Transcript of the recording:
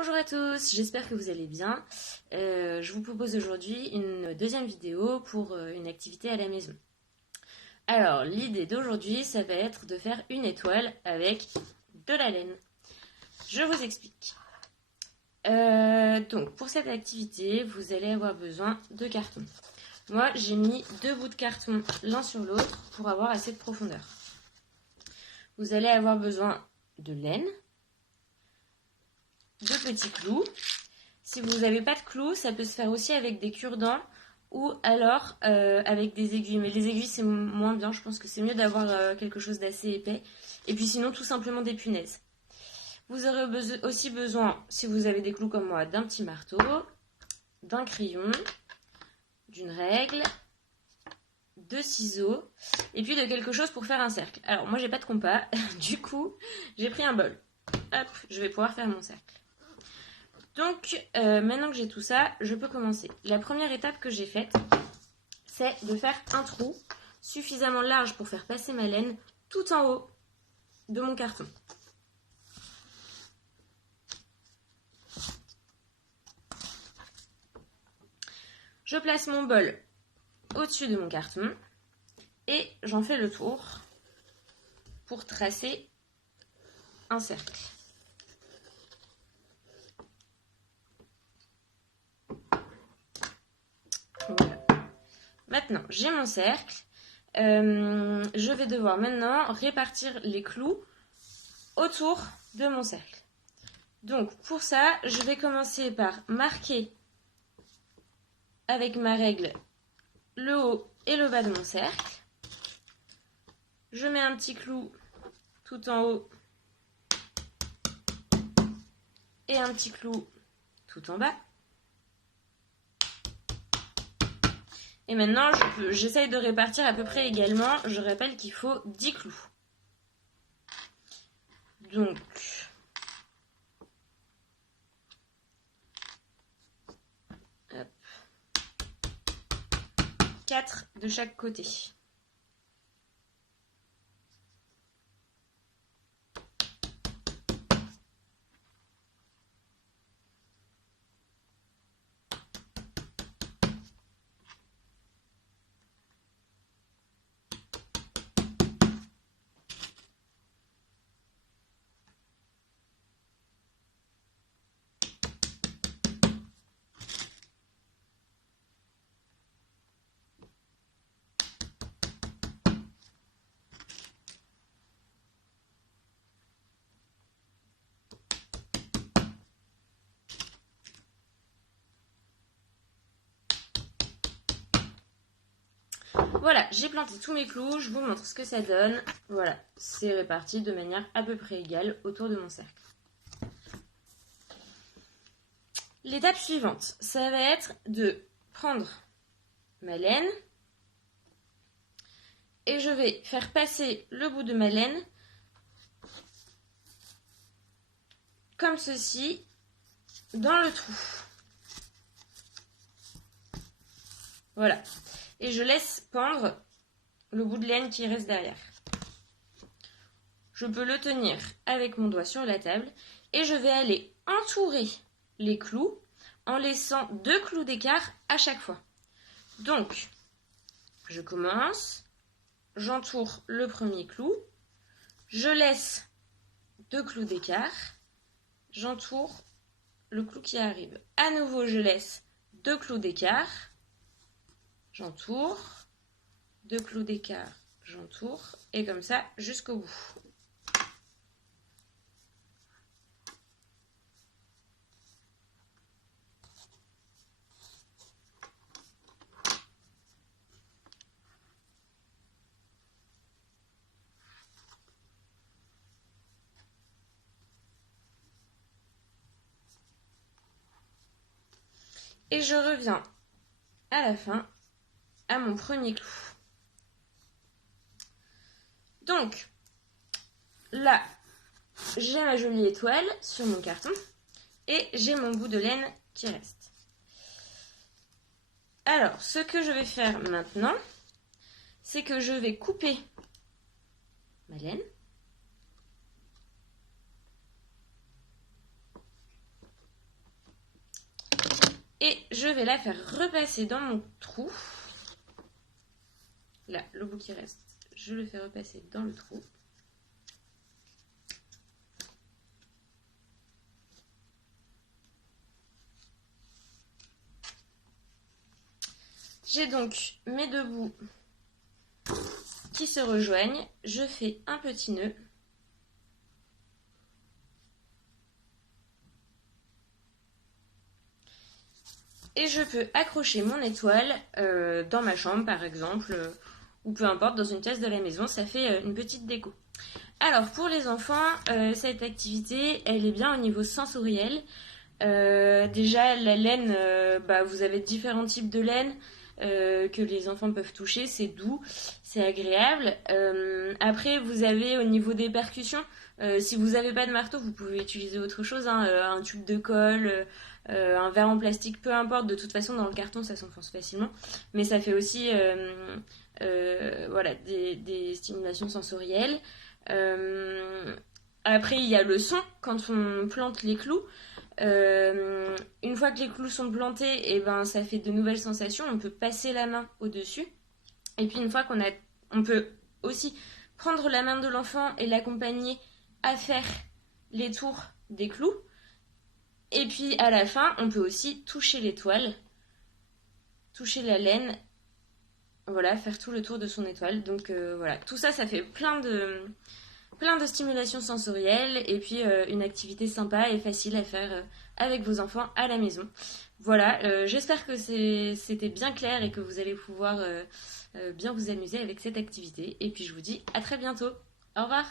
Bonjour à tous, j'espère que vous allez bien. Je vous propose aujourd'hui une deuxième vidéo pour une activité à la maison. Alors, l'idée d'aujourd'hui, ça va être de faire une étoile avec de la laine. Je vous explique. Donc, pour cette activité, vous allez avoir besoin de carton. Moi, j'ai mis 2 bouts de carton l'un sur l'autre pour avoir assez de profondeur. Vous allez avoir besoin de laine, de petits clous. Si vous n'avez pas de clous, ça peut se faire aussi avec des cure-dents ou alors avec des aiguilles. Mais les aiguilles, c'est moins bien. Je pense que c'est mieux d'avoir quelque chose d'assez épais. Et puis sinon, tout simplement des punaises. Vous aurez aussi besoin, si vous avez des clous comme moi, d'un petit marteau, d'un crayon, d'une règle, de ciseaux et puis de quelque chose pour faire un cercle. Alors, moi, j'ai pas de compas. Du coup, j'ai pris un bol. Hop, je vais pouvoir faire mon cercle. Donc, maintenant que j'ai tout ça, je peux commencer. La première étape que j'ai faite, c'est de faire un trou suffisamment large pour faire passer ma laine tout en haut de mon carton. Je place mon bol au-dessus de mon carton et j'en fais le tour pour tracer un cercle. Voilà. Maintenant, j'ai mon cercle. Je vais devoir maintenant répartir les clous autour de mon cercle. Donc, pour ça, je vais commencer par marquer avec ma règle le haut et le bas de mon cercle. Je mets un petit clou tout en haut et un petit clou tout en bas. Et maintenant, j'essaye de répartir à peu près également. Je rappelle qu'il faut 10 clous. Donc, hop, 4 de chaque côté. Voilà, j'ai planté tous mes clous, je vous montre ce que ça donne. Voilà, c'est réparti de manière à peu près égale autour de mon cercle. L'étape suivante, ça va être de prendre ma laine et je vais faire passer le bout de ma laine comme ceci dans le trou. Voilà. Et je laisse pendre le bout de laine qui reste derrière. Je peux le tenir avec mon doigt sur la table et je vais aller entourer les clous en laissant 2 clous d'écart à chaque fois. Donc, je commence, j'entoure le premier clou, je laisse 2 clous d'écart, j'entoure le clou qui arrive. À nouveau, je laisse 2 clous d'écart, j'entoure, 2 clous d'écart, j'entoure, et comme ça jusqu'au bout. Et je reviens à la fin à mon premier clou. Donc, là, j'ai ma jolie étoile sur mon carton et j'ai mon bout de laine qui reste. Alors, ce que je vais faire maintenant, c'est que je vais couper ma laine. Et je vais la faire repasser dans mon trou. Là, le bout qui reste, je le fais repasser dans le trou. J'ai donc mes deux bouts qui se rejoignent. Je fais un petit nœud. Et je peux accrocher mon étoile dans ma chambre, par exemple, ou peu importe, dans une pièce de la maison. Ça fait une petite déco. Alors, pour les enfants, cette activité, elle est bien au niveau sensoriel. Déjà, la laine, vous avez différents types de laine que les enfants peuvent toucher. C'est doux, c'est agréable. Après, vous avez au niveau des percussions, si vous n'avez pas de marteau, vous pouvez utiliser autre chose, hein, un tube de colle, un verre en plastique, peu importe. De toute façon, dans le carton, ça s'enfonce facilement. Mais ça fait aussi voilà, des stimulations sensorielles. Après, il y a le son quand on plante les clous. Une fois que les clous sont plantés, et ben, ça fait de nouvelles sensations. On peut passer la main au-dessus. Et puis une fois on peut aussi prendre la main de l'enfant et l'accompagner à faire les tours des clous. Et puis à la fin, on peut aussi toucher l'étoile, toucher la laine, voilà, faire tout le tour de son étoile. Donc voilà, tout ça, ça fait plein de stimulations sensorielles et puis une activité sympa et facile à faire avec vos enfants à la maison. Voilà, j'espère que c'était bien clair et que vous allez pouvoir bien vous amuser avec cette activité. Et puis je vous dis à très bientôt. Au revoir.